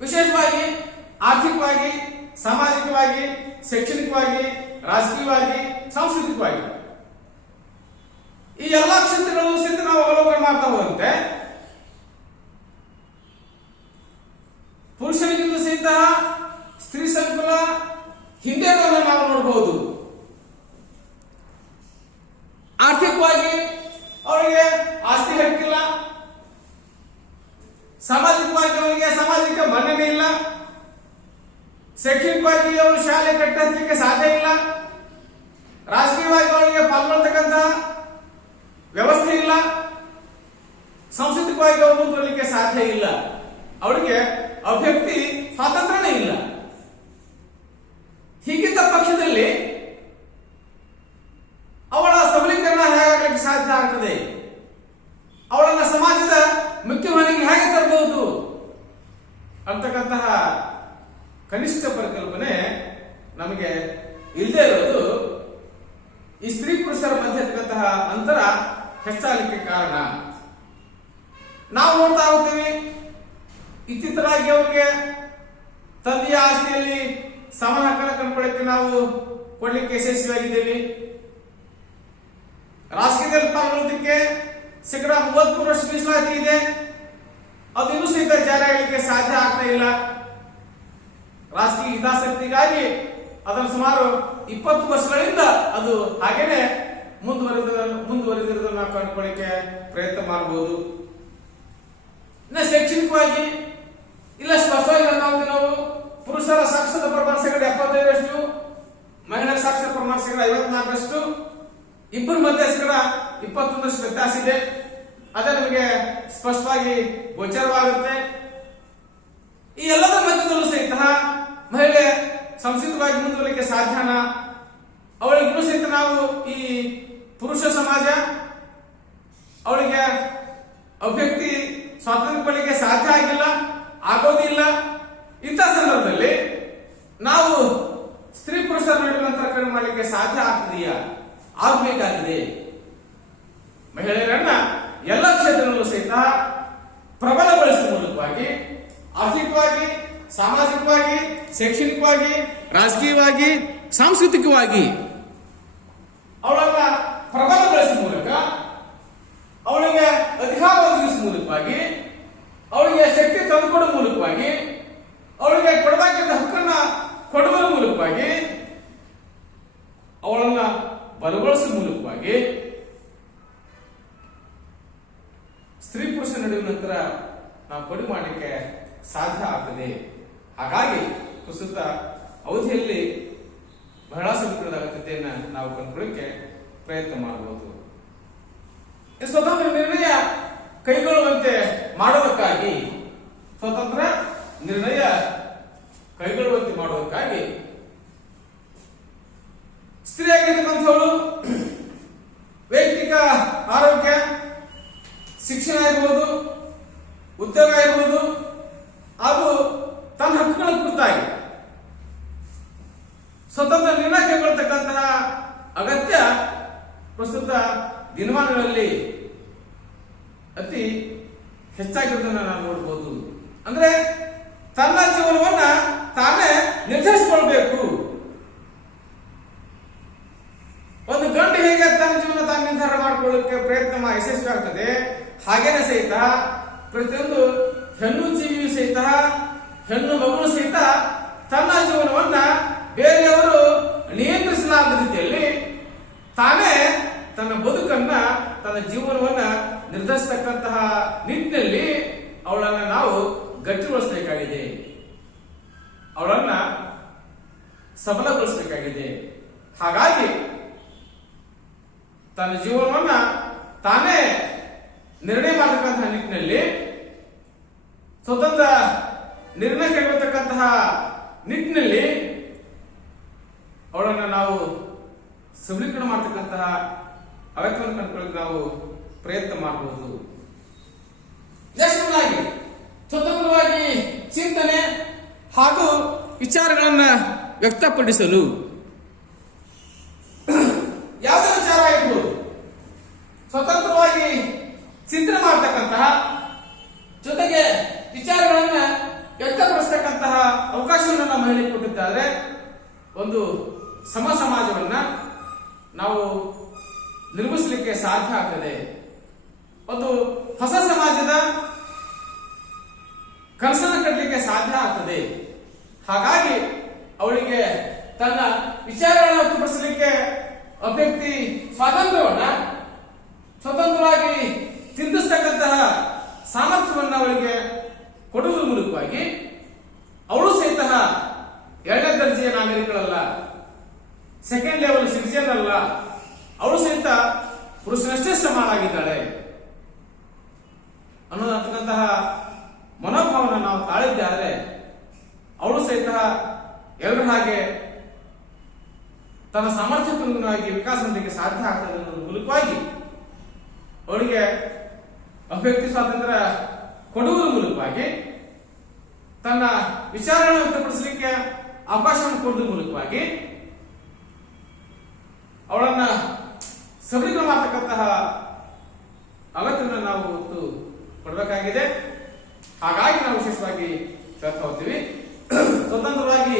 ವಿಶೇಷವಾಗಿ ಆರ್ಥಿಕವಾಗಿ, ಸಾಮಾಜಿಕವಾಗಿ, ಶೈಕ್ಷಣಿಕವಾಗಿ, ರಾಜಕೀಯವಾಗಿ, ಸಾಂಸ್ಕೃತಿಕವಾಗಿ ಈ ಎಲ್ಲಾ ಕ್ಷೇತ್ರಗಳು ಸಹಿತ ನಾವು ಅವಲೋಕನ ಮಾಡ್ತಾ ಹೋದಂತೆ ಪುರುಷರಿಗಿಂತ ಸಹಿತ ಸ್ತ್ರೀ ಸಂಕುಲ ಹಿಂದೆ ನಾವು ನೋಡಬಹುದು. ಆರ್ಥಿಕವಾಗಿ ಅವರಿಗೆ ಆಸ್ತಿ ಹಕ್ಕಿಲ್ಲ, ಸಾಮಾಜಿಕವಾಗಿ ಅವರಿಗೆ ಸಾಮಾಜಿಕ ಮನ್ನಣೆ ಇಲ್ಲ, ಶೈಕ್ಷಣಿಕವಾಗಿ ಅವರು ಶಾಲೆ ಕಟ್ಟಲಿಕ್ಕೆ ಸಾಧ್ಯ ಇಲ್ಲ, ರಾಜಕೀಯವಾಗಿ ಅವಳಿಗೆ ಪಾಲ್ಗೊಳ್ತಕ್ಕಂಥ ವ್ಯವಸ್ಥೆ ಇಲ್ಲ, ಸಾಂಸ್ಕೃತಿಕವಾಗಿ ಅವಳು ಮುಂದುವರಲಿಕ್ಕೆ ಸಾಧ್ಯ ಇಲ್ಲ, ಅವಳಿಗೆ ಅಭಿವ್ಯಕ್ತಿ ಸ್ವಾತಂತ್ರ್ಯನೇ ಇಲ್ಲ. ಹೀಗಿದ್ದ ಪಕ್ಷದಲ್ಲಿ ಅವಳ ಸಬಲೀಕರಣ ಹೇಗಾಗಲಿಕ್ಕೆ ಸಾಧ್ಯ ಆಗ್ತದೆ? ಅವಳನ್ನ ಸಮಾಜದ ಮುಖ್ಯವಾಹಿನಿಗೆ ಹೇಗೆ ತರಬಹುದು ಅಂತಕ್ಕಂತಹ ಕನಿಷ್ಠ ಪರಿಕಲ್ಪನೆ ನಮಗೆ ಇಲ್ಲದೆ ಇರೋದು ಈ ಸ್ತ್ರೀ ಪುರುಷರ ಮಧ್ಯೆ ಇರತಕ್ಕಂತಹ ಅಂತರ ಹೆಚ್ಚಾಗಲಿಕ್ಕೆ ಕಾರಣ. ನಾವು ನೋಡ್ತಾ ಹೋಗ್ತೀವಿ, ಇತ್ತೀಚೆಗೆ ಅವರಿಗೆ ತಂದೆಯ ಆಸ್ತಿಯಲ್ಲಿ ಸಮಾನ ಹಕ್ಕನ್ನು ಕಂಡುಕೊಳ್ಳಕ್ಕೆ ನಾವು ಕೊಡ್ಲಿಕ್ಕೆ ಯಶಸ್ವಿಯಾಗಿದ್ದೇವೆ. ರಾಜಕೀಯದಲ್ಲಿ ಪಾಲ್ಗೊಳ್ಳೋದಕ್ಕೆ 33% ಮೀಸಲಾತಿ ಇದೆ, ಅದು ಇನ್ನೂ ಸಹಿತ ಜಾರಿಯಾಗಲಿಕ್ಕೆ ಸಾಧ್ಯ ಆಗ್ತಾ ಇಲ್ಲ. ರಾಜಕೀಯ ಹಿತಾಸಕ್ತಿಗಾಗಿ ಅದನ್ನು ಸುಮಾರು 20 ವರ್ಷಗಳಿಂದ ಅದು ಹಾಗೇನೆ ಮುಂದುವರೆದಿರೋದನ್ನ ನಾವು ಕಂಡುಕೊಳ್ಳಿಕ್ಕೆ ಪ್ರಯತ್ನ ಮಾಡಬಹುದು. ಇನ್ನು ಶೈಕ್ಷಣಿಕವಾಗಿ ಇಲ್ಲ ಸ್ಪಷ್ಟವಾಗಿ ನಾವು ಪುರುಷರ ಸಾಕ್ಷರತಾ ಪ್ರಮಾಣ 75%, ಮಹಿಳೆಯರ ಸಾಕ್ಷರತಾ ಪ್ರಮಾಣ 54%, ಇಬ್ಬರ ಮಧ್ಯೆ 21% ವ್ಯತ್ಯಾಸ ಇದೆ. ಅದೇ ನಮಗೆ ಸ್ಪಷ್ಟವಾಗಿ ಗೋಚರವಾಗುತ್ತೆ. ಈ ಎಲ್ಲದರ ಮಧ್ಯದಲ್ಲೂ ಸಹಿತ ಮಹಿಳೆ ಸಂಸ್ಕೃತವಾಗಿ ಮುಂದುವರಲಿಕ್ಕೆ ಸಾಧ್ಯನ? ಅವಳಿಗೆ ಇನ್ನೂ ಸಹಿತ ನಾವು ಈ ಪುರುಷ ಸಮಾಜ ಅವಳಿಗೆ ಅಭಿವ್ಯಕ್ತಿ ಸ್ವಾತಂತ್ರ್ಯ ಕೊಡಲಿಕ್ಕೆ ಸಾಧ್ಯ ಆಗಿಲ್ಲ, ಆಗೋದಿಲ್ಲ. ಇಂಥ ಸಂದರ್ಭದಲ್ಲಿ ನಾವು ಸ್ತ್ರೀ ಪುರುಷರ ನಡುವಿನ ಅಂತರ ಕಡಿಮೆ ಮಾಡಲಿಕ್ಕೆ ಸಾಧ್ಯ ಆಗ್ತದೆಯಾ? ಆಗಬೇಕಾಗಿದೆ. ಮಹಿಳೆಯರನ್ನ ಎಲ್ಲ ಕ್ಷೇತ್ರದಲ್ಲೂ ಸಹಿತ ಪ್ರಬಲಗೊಳಿಸುವ ಮೂಲಕವಾಗಿ ಆರ್ಥಿಕವಾಗಿ, ಸಾಮಾಜಿಕವಾಗಿ, ಶೈಕ್ಷಣಿಕವಾಗಿ, ರಾಜಕೀಯವಾಗಿ, ಸಾಂಸ್ಕೃತಿಕವಾಗಿ ಅವಳನ್ನ ಪ್ರಬಲಗೊಳಿಸುವ ಮೂಲಕ, ಅವಳಿಗೆ ಅಧಿಕಾರ ಒದಗಿಸುವ ಮೂಲಕವಾಗಿ, ಅವಳಿಗೆ ಶಕ್ತಿ ತಂದುಕೊಡುವ ಮೂಲಕವಾಗಿ, ಅವಳಿಗೆ ಕೊಡಬೇಕಾದ ಹಕ್ಕನ್ನ ಕೊಡುವ ಮೂಲಕವಾಗಿ, ಅವಳನ್ನ ಬಲಗೊಳಿಸುವ ಮೂಲಕವಾಗಿ ಸ್ತ್ರೀ ಪುರುಷ ನಡುವಿನ ನಂತರ ನಾವು ಕಡಿಮೆ ಮಾಡಲಿಕ್ಕೆ ಸಾಧ್ಯ ಆಗ್ತದೆ. ಹಾಗಾಗಿ ಪ್ರಸ್ತುತ ಅವಧಿಯಲ್ಲಿ ಮಹಿಳಾ ಸಬಲೀಕರಣದ ಅಗತ್ಯತೆಯನ್ನು ನಾವು ಕಂಡುಕೊಳ್ಳಕ್ಕೆ ಪ್ರಯತ್ನ ಮಾಡಬಹುದು. ಸ್ವತಂತ್ರ ನಿರ್ಣಯ ಕೈಗೊಳ್ಳುವಂತೆ ಮಾಡೋದಕ್ಕಾಗಿ, ಸ್ವತಂತ್ರ ನಿರ್ಣಯ ಕೈಗೊಳ್ಳುವಂತೆ ಮಾಡೋದಕ್ಕಾಗಿ ಸ್ತ್ರೀಯಾಗಿರ್ತಕ್ಕಂಥವಳು ವೈಯಕ್ತಿಕ ಆರೋಗ್ಯ, ಶಿಕ್ಷಣ ಇರ್ಬೋದು, ಉದ್ಯೋಗ ಇರ್ಬೋದು, ಹಾಗೂ ತನ್ನ ಹಕ್ಕುಗಳ ಕುರಿತಾಗಿ ಸ್ವತಂತ್ರ ನಿರ್ಣಯ ಕೈಗೊಳ್ಳತಕ್ಕಂತಹ ಅಗತ್ಯ ಪ್ರಸ್ತುತ ದಿನಮಾನಗಳಲ್ಲಿ ಅತಿ ಹೆಚ್ಚಾಗಿರುವುದನ್ನು ನಾವು ನೋಡಬಹುದು. ಅಂದ್ರೆ ತನ್ನ ಜೀವನವನ್ನ ತಾನೇ ನಿರ್ಧರಿಸಿಕೊಳ್ಬೇಕು. ಒಂದು ಗಂಡು ಹೇಗೆ ತನ್ನ ಜೀವನ ತಾನು ನಿರ್ಧಾರ ಮಾಡಿಕೊಳ್ಳಕ್ಕೆ ಪ್ರಯತ್ನ ಯಶಸ್ವಿ ಆಗ್ತದೆ, ಹಾಗೇನೆ ಸಹಿತ ಪ್ರತಿಯೊಂದು ಹೆಣ್ಣು ಜೀವಿಯು ಸಹಿತ, ಹೆಣ್ಣು ಮಗುವು ಸಹಿತ ತನ್ನ ಜೀವನವನ್ನ ಬೇರೆಯವರು ನಿಯಂತ್ರಿಸಲಾದ ರೀತಿಯಲ್ಲಿ ತಾನೇ ತನ್ನ ಬದುಕನ್ನ, ತನ್ನ ಜೀವನವನ್ನ ನಿರ್ಧರಿಸತಕ್ಕಂತಹ ನಿಟ್ಟಿನಲ್ಲಿ ಅವಳನ್ನ ನಾವು ಗಟ್ಟಿಗೊಳಿಸಬೇಕಾಗಿದೆ, ಅವಳನ್ನ ಸಬಲಗೊಳಿಸಬೇಕಾಗಿದೆ. ಹಾಗಾಗಿ ತನ್ನ ಜೀವನವನ್ನ ತಾನೇ ನಿರ್ಣಯ ಮಾಡತಕ್ಕಂತಹ ನಿಟ್ಟಿನಲ್ಲಿ, ಸ್ವತಂತ್ರ ನಿರ್ಣಯ ಕೈಗೊಳ್ಳತಕ್ಕಂತಹ ನಿಟ್ಟಿನಲ್ಲಿ ಅವಳನ್ನು ನಾವು ಸಬಲೀಕರಣ ಮಾಡತಕ್ಕಂತಹ ಅಗತ್ಯವನ್ನು ಕಂಡುಕೊಳ್ಳಕ್ಕೆ ನಾವು ಪ್ರಯತ್ನ ಮಾಡಬಹುದು. ನೆಕ್ಸ್ಟ್ ಸ್ವತಂತ್ರವಾಗಿ ಚಿಂತನೆ ಹಾಗೂ ವಿಚಾರಗಳನ್ನ ವ್ಯಕ್ತಪಡಿಸಲು ಯಾವುದೇ ವಿಚಾರ ಆಗಿರ್ಬೋದು, ಸ್ವತಂತ್ರವಾಗಿ ಚಿಂತನೆ ಮಾಡತಕ್ಕಂತಹ ಜೊತೆಗೆ ವಿಚಾರಗಳನ್ನ ವ್ಯಕ್ತಪಡಿಸತಕ್ಕಂತಹ ಅವಕಾಶವನ್ನು ನಮ್ಮ ಮಹಿಳೆಗೆ ಕೊಟ್ಟಿದ್ದಾರೆ. ಒಂದು ಸಮ ಸಮಾಜವನ್ನ ನಾವು ನಿರ್ಮಿಸಲಿಕ್ಕೆ ಸಾಧ್ಯ ಆಗ್ತದೆ. ಒಂದು ಹೊಸ ಸಮಾಜದ ಕನಸನ್ನು ಕಟ್ಟಲಿಕ್ಕೆ ಸಾಧ್ಯ ಆಗ್ತದೆ. ಹಾಗಾಗಿ ಅವಳಿಗೆ ತನ್ನ ವಿಚಾರಗಳನ್ನು ವ್ಯಕ್ತಪಡಿಸಲಿಕ್ಕೆ ಅಭಿವ್ಯಕ್ತಿ ಸ್ವಾತಂತ್ರ್ಯವನ್ನ, ಸ್ವತಂತ್ರವಾಗಿ ಚಿಂತಿಸತಕ್ಕಂತಹ ಸಾಮರ್ಥ್ಯವನ್ನು ಅವಳಿಗೆ ಕೊಡುವುದರ ಮೂಲಕವಾಗಿ ಅವಳು ಸಹಿತ 2ನೇ ದರ್ಜೆಯ ನಾಗರಿಕಳಲ್ಲ, ಸೆಕೆಂಡ್ ಲೆವೆಲ್ ಸಿಟಿಜನ್ ಅಲ್ಲ, ಪುರುಷನಷ್ಟೇ ಸಮಾನಾಗಿದ್ದಾಳೆ ಅನ್ನೋದಂತಹ ಮನೋಭಾವನ ನಾವು ತಾಳಿದ್ದೆ ಆದರೆ ಅವಳು ಸಹಿತ ಎಲ್ಲರ ಹಾಗೆ ತನ್ನ ಸಾಮರ್ಥ್ಯಕ್ಕನುಗುಣವಾಗಿ ವಿಕಾಸ ಹೊಂದಲಿಕ್ಕೆ ಸಾಧ್ಯ ಆಗ್ತದೆ ಅನ್ನೋದ್ರ ಮೂಲಕವಾಗಿ ಅವಳಿಗೆ ಅಭಿವ್ಯಕ್ತಿ ಸ್ವಾತಂತ್ರ್ಯ ಕೊಡುವುದರ ಮೂಲಕವಾಗಿ ತನ್ನ ವಿಚಾರಗಳನ್ನು ವ್ಯಕ್ತಪಡಿಸಲಿಕ್ಕೆ ಅವಕಾಶವನ್ನು ಕೊಡುವುದರ ಮೂಲಕವಾಗಿ ಅವಳನ್ನ ಸಬಲೀಕರಣ ಮಾಡತಕ್ಕಂತಹ ಅಗತ್ಯವನ್ನು ನಾವು ಹೊತ್ತು ಕೊಡಬೇಕಾಗಿದೆ. ಹಾಗಾಗಿ ನಾವು ವಿಶೇಷವಾಗಿ ಹೇಳ್ತಾ ಹೋಗ್ತೀವಿ, ಸ್ವತಂತ್ರವಾಗಿ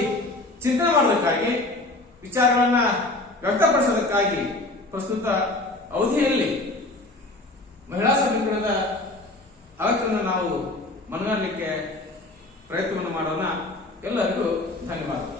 ಚಿಂತನೆ ಮಾಡೋದಕ್ಕಾಗಿ, ವಿಚಾರಗಳನ್ನ ವ್ಯಕ್ತಪಡಿಸೋದಕ್ಕಾಗಿ ಪ್ರಸ್ತುತ ಅವಧಿಯಲ್ಲಿ ಮಹಿಳಾ ಸಬಲೀಕರಣದ ಅಗತ್ಯವನ್ನು ನಾವು ಮನಗಾಣಲಿಕ್ಕೆ ಪ್ರಯತ್ನವನ್ನು ಮಾಡೋಣ. ಎಲ್ಲರಿಗೂ ಧನ್ಯವಾದ.